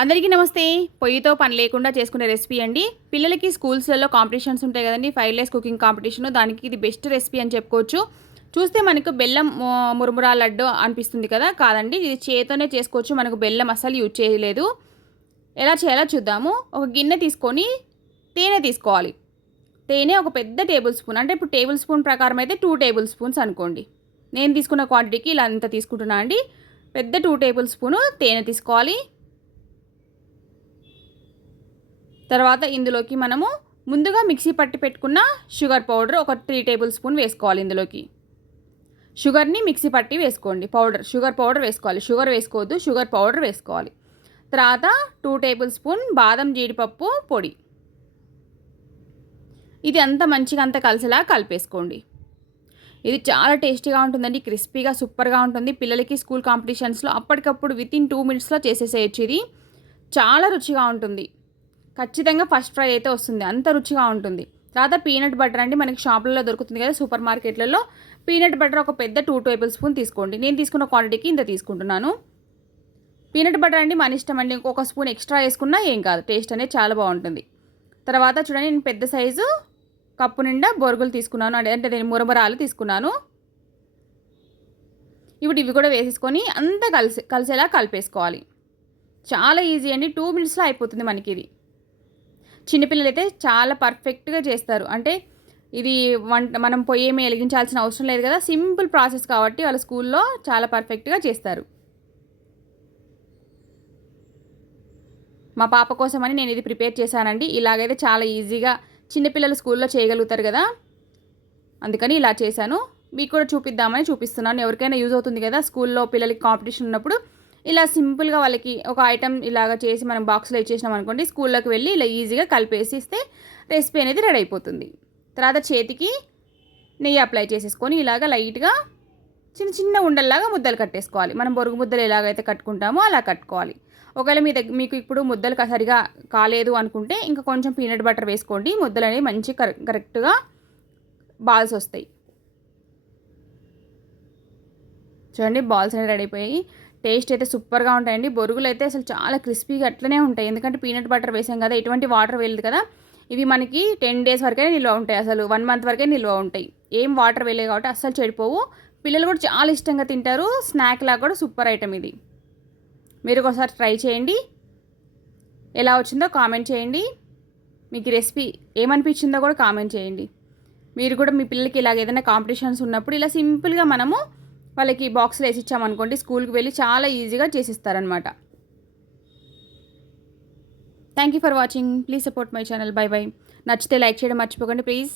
అందరికీ నమస్తే. పొయ్యితో పని లేకుండా చేసుకునే రెసిపీ అండి. పిల్లలకి స్కూల్స్లలో కాంపిటీషన్స్ ఉంటాయి కదండి. ఫైవ్ డేస్ కుకింగ్ కాంపిటీషన్ దానికి ఇది బెస్ట్ రెసిపీ అని చెప్పుకోవచ్చు. చూస్తే మనకు బెల్లం మురుమురా లడ్డు అనిపిస్తుంది కదా? కాదండి. ఇది చేతోనే చేసుకోవచ్చు. మనకు బెల్లం అసలు యూజ్ చేయలేదు. ఎలా చేయాలో చూద్దాము. ఒక గిన్నె తీసుకొని తేనె తీసుకోవాలి. తేనె ఒక పెద్ద టేబుల్ స్పూన్ అంటే ఇప్పుడు టేబుల్ స్పూన్ ప్రకారం అయితే టూ టేబుల్ స్పూన్స్ అనుకోండి. నేను తీసుకున్న క్వాంటిటీకి ఇలా అంత తీసుకుంటున్నా అండి. పెద్ద టూ టేబుల్ స్పూను తేనె తీసుకోవాలి. తర్వాత ఇందులోకి మనము ముందుగా మిక్సీ పట్టి పెట్టుకున్న షుగర్ పౌడర్ ఒక త్రీ టేబుల్ స్పూన్ వేసుకోవాలి ఇందులోకి. షుగర్ని మిక్సీ పట్టి వేసుకోండి. పౌడర్ షుగర్ పౌడర్ వేసుకోవాలి. షుగర్ వేసుకోవద్దు షుగర్ పౌడర్ వేసుకోవాలి. తర్వాత టూ టేబుల్ స్పూన్ బాదం జీడిపప్పు పొడి. ఇది అంతా మంచిగా అంత కలిసేలా కలిపేసుకోండి. ఇది చాలా టేస్టీగా ఉంటుందండి క్రిస్పీగా సూపర్గా ఉంటుంది. పిల్లలకి స్కూల్ కాంపిటీషన్స్లో అప్పటికప్పుడు విత్ ఇన్ టూ మినిట్స్లో చేసేసేయచ్చు ఇది. చాలా రుచిగా ఉంటుంది. ఖచ్చితంగా ఫస్ట్ ఫ్రై అయితే వస్తుంది. అంత రుచిగా ఉంటుంది. తర్వాత పీనట్ బటర్ అండి మనకి షాపులలో దొరుకుతుంది కదా సూపర్ మార్కెట్లలో పీనట్ బటర్ ఒక పెద్ద టూ టేబుల్ స్పూన్ తీసుకోండి. నేను తీసుకున్న క్వాంటిటీకి ఇంత తీసుకుంటున్నాను. పీనట్ బటర్ అండి మన ఇష్టం అండి. ఇంకొక స్పూన్ ఎక్స్ట్రా వేసుకున్నా ఏం కాదు. టేస్ట్ అనేది చాలా బాగుంటుంది. తర్వాత చూడండి నేను పెద్ద సైజు కప్పు నిండా బొరుగులు తీసుకున్నాను. అంటే అంటే నేను మురమరాలు తీసుకున్నాను. ఇప్పుడు ఇవి కూడా వేసేసుకొని అంతా కలిసి కలిసేలా కలిపేసుకోవాలి. చాలా ఈజీ అండి. టూ మినిట్స్లో అయిపోతుంది మనకి ఇది. చిన్నపిల్లలు అయితే చాలా పర్ఫెక్ట్గా చేస్తారు. అంటే ఇది వంట మనం పొయ్యి ఏమి వెలిగించాల్సిన అవసరం లేదు కదా. సింపుల్ ప్రాసెస్ కాబట్టి వాళ్ళ స్కూల్లో చాలా పర్ఫెక్ట్గా చేస్తారు. మా పాప కోసమని నేను ఇది ప్రిపేర్ చేశానండి. ఇలాగైతే చాలా ఈజీగా చిన్నపిల్లలు స్కూల్లో చేయగలుగుతారు కదా. అందుకని ఇలా చేశాను. మీకు కూడా చూపిద్దామని చూపిస్తున్నాను. ఎవరికైనా యూజ్ అవుతుంది కదా స్కూల్లో పిల్లలకి కాంపిటీషన్ ఉన్నప్పుడు. ఇలా సింపుల్గా వాళ్ళకి ఒక ఐటమ్ ఇలాగ చేసి మనం బాక్స్లో ఇచ్చేసినాం అనుకోండి స్కూల్లోకి వెళ్ళి ఇలా ఈజీగా కలిపేసి ఇస్తే రెసిపీ అనేది రెడీ అయిపోతుంది. తర్వాత చేతికి నెయ్యి అప్లై చేసేసుకొని ఇలాగ లైట్గా చిన్న చిన్న ఉండల్లాగా ముద్దలు కట్టేసుకోవాలి. మనం బొరుగు ముద్దలు ఎలాగైతే కట్టుకుంటామో అలా కట్టుకోవాలి. ఒకవేళ మీ దగ్గర మీకు ఇప్పుడు ముద్దలు సరిగా కాలేదు అనుకుంటే ఇంకా కొంచెం పీనట్ బటర్ వేసుకోండి. ముద్దలు అనేవి మంచి కరెక్ట్ కరెక్ట్గా బాల్స్ వస్తాయి. చూడండి బాల్స్ అనేవి రెడీ అయిపోయాయి. టేస్ట్ అయితే సూపర్గా ఉంటాయండి. బొరుగులు అయితే అసలు చాలా క్రిస్పీగా అట్లనే ఉంటాయి. ఎందుకంటే పీనట్ బటర్ వేసాం కదా ఎటువంటి వాటర్ వేయలేదు కదా. ఇవి మనకి టెన్ డేస్ వరకే నిల్వ ఉంటాయి. అసలు వన్ మంత్ వరకే నిల్వ ఉంటాయి. ఏం వాటర్ వేయలేదు కాబట్టి అస్సలు చెడిపోవు. పిల్లలు కూడా చాలా ఇష్టంగా తింటారు. స్నాక్ లాగా కూడా సూపర్ ఐటమ్ ఇది. మీరు ఒకసారి ట్రై చేయండి. ఎలా వచ్చిందో కామెంట్ చేయండి. మీకు రెసిపీ ఏమనిపించిందో కూడా కామెంట్ చేయండి. మీరు కూడా మీ పిల్లలకి ఇలాగ ఏదైనా కాంపిటీషన్స్ ఉన్నప్పుడు ఇలా సింపుల్గా మనము వాళ్ళకి బాక్స్లో వేసి ఇచ్చామనుకోండి స్కూల్కి వెళ్ళి చాలా ఈజీగా చేసిస్తారనమాట thank you for watching please support my channel bye bye నచ్చితే లైక్ చేయడం మర్చిపోకండి ప్లీజ్